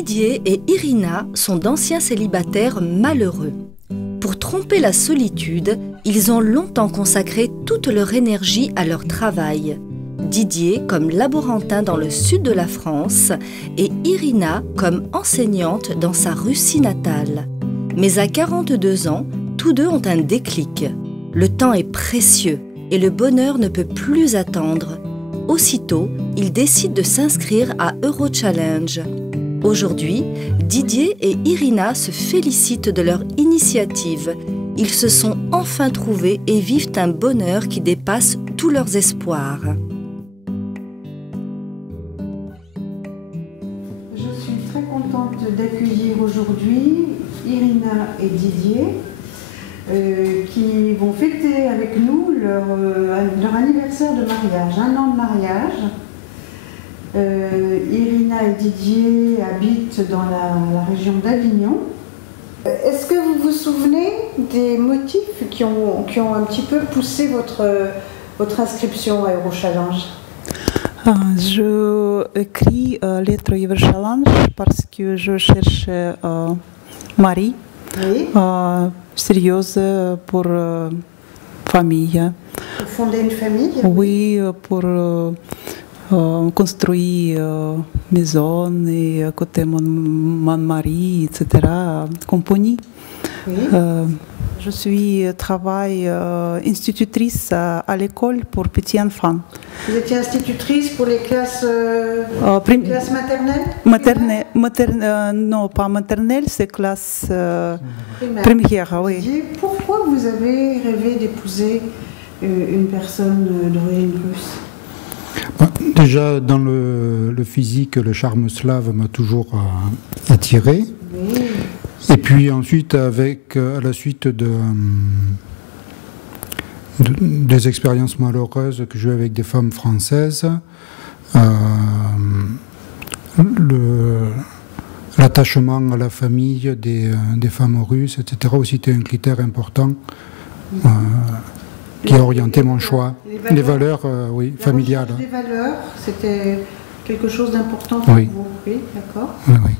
Didier et Irina sont d'anciens célibataires malheureux. Pour tromper la solitude, ils ont longtemps consacré toute leur énergie à leur travail. Didier comme laborantin dans le sud de la France et Irina comme enseignante dans sa Russie natale. Mais à 42 ans, tous deux ont un déclic. Le temps est précieux et le bonheur ne peut plus attendre. Aussitôt, ils décident de s'inscrire à Eurochallenge. Aujourd'hui, Didier et Irina se félicitent de leur initiative. Ils se sont enfin trouvés et vivent un bonheur qui dépasse tous leurs espoirs. Je suis très contente d'accueillir aujourd'hui Irina et Didier qui vont fêter avec nous leur anniversaire de mariage, 1 an de mariage. Irina et Didier habitent dans la région d'Avignon. Est-ce que vous vous souvenez des motifs qui ont un petit peu poussé votre inscription à Eurochallenge? Je écris lettre Eurochallenge parce que je cherche mari sérieuse pour famille. Pour fonder une famille? Oui, pour construire maison et à côté mon mari, etc. Compagnie. Oui. Je travaille institutrice à l'école pour petits enfants. Vous étiez institutrice pour les classes, classes maternelles? Non, pas maternelle, c'est classe première. Oui. Pourquoi vous avez rêvé d'épouser une personne d'origine russe? Déjà, dans le physique, le charme slave m'a toujours attiré. Oui. Et puis ensuite, à la suite des expériences malheureuses que j'ai eues avec des femmes françaises, l'attachement à la famille des femmes russes, etc., aussi était un critère important qui a orienté mon choix. Les valeurs, oui, familiales. Les valeurs, c'était quelque chose d'important pour vous. Oui, d'accord. Oui, oui.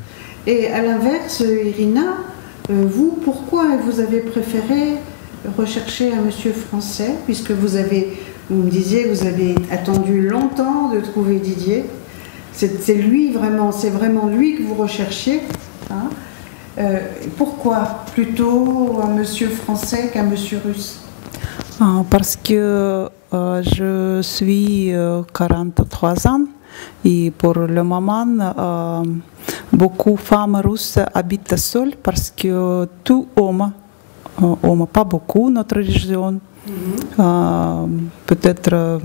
Et à l'inverse, Irina, vous, pourquoi vous avez préféré rechercher un monsieur français, puisque vous me disiez que vous avez attendu longtemps de trouver Didier. C'est vraiment lui que vous recherchiez. Hein. Pourquoi plutôt un monsieur français qu'un monsieur russe? Parce que je suis 43 ans et pour le moment, beaucoup de femmes russes habitent seules parce que tout homme, pas beaucoup, notre région, peut-être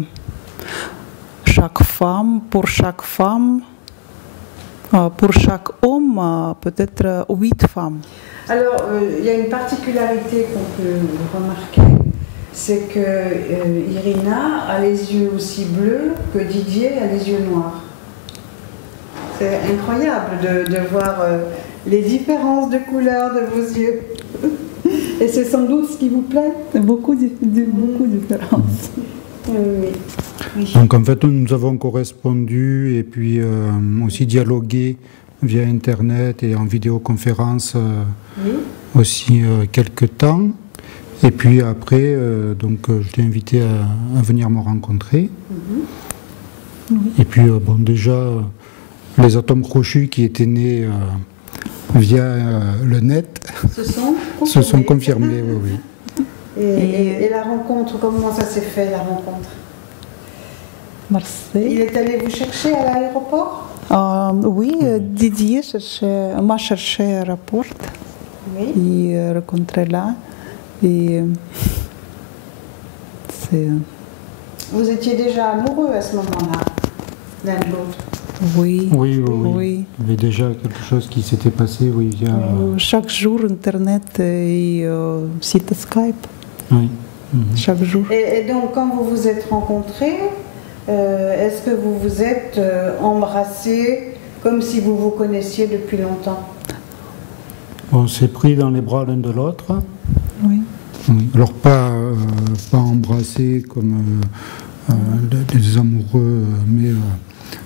pour chaque homme, peut-être 8 femmes. Alors, il y a une particularité qu'on peut remarquer, c'est que Irina a les yeux aussi bleus que Didier a les yeux noirs. C'est incroyable de voir les différences de couleur de vos yeux. Et c'est sans doute ce qui vous plaît? Beaucoup de différences. Oui. Donc en fait, nous avons correspondu et puis aussi dialogué via Internet et en vidéoconférence aussi quelques temps. Et puis après, je l'ai invité à venir me rencontrer. Et puis, déjà, les atomes crochus qui étaient nés via le net se sont confirmés. Oui. Et la rencontre, comment ça s'est fait, la rencontre? Marseille. Il est allé vous chercher à l'aéroport? Oui, Didier m'a cherché à l'aéroport. Oui. Et rencontré là. Et vous étiez déjà amoureux à ce moment-là, l'un de l'autre? Oui. Oui. Il y avait déjà quelque chose qui s'était passé. Oui, chaque jour, Internet et site Skype. Oui. Chaque jour. Et donc, quand vous vous êtes rencontrés, est-ce que vous vous êtes embrassés comme si vous vous connaissiez depuis longtemps? On s'est pris dans les bras l'un de l'autre. Oui. Alors pas embrassés comme des amoureux, mais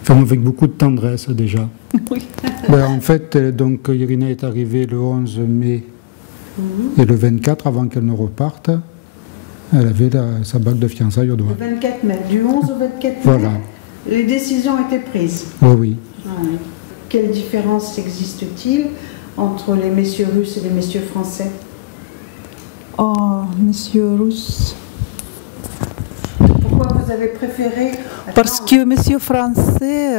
enfin, avec beaucoup de tendresse déjà. Oui. Ben, en fait, donc, Irina est arrivée le 11 mai et le 24, avant qu'elle ne reparte, elle avait sa bague de fiançailles au doigt. Le 24 mai, du 11 au 24 mai, Voilà. les décisions étaient prises. Oui, oui. Ouais. Quelle différence existe-t-il entre les messieurs russes et les messieurs français? Oh, monsieur russe. Pourquoi vous avez préféré... Parce que monsieur français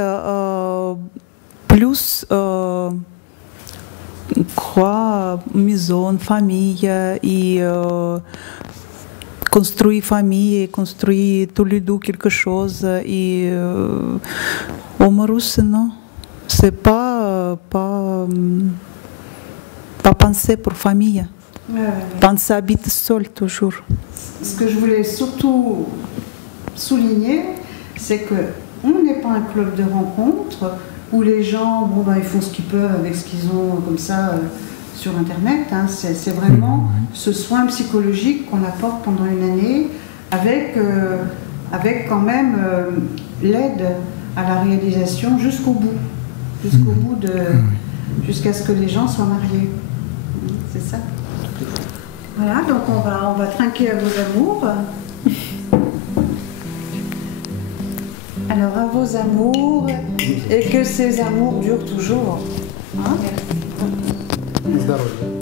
plus croit maison, famille et construit famille, construit tous les deux quelque chose et homme russe non, c'est pas penser pour famille, penser habiter seul toujours. Ce que je voulais surtout souligner, c'est que on n'est pas un club de rencontre où les gens, bon, ben, ils font ce qu'ils peuvent avec ce qu'ils ont comme ça sur Internet. Hein. C'est vraiment ce soin psychologique qu'on apporte pendant une année avec quand même l'aide à la réalisation jusqu'au bout. Jusqu'à ce que les gens soient mariés. C'est ça. Voilà, donc on va trinquer à vos amours. Alors à vos amours, et que ces amours durent toujours. Hein? Здоровья.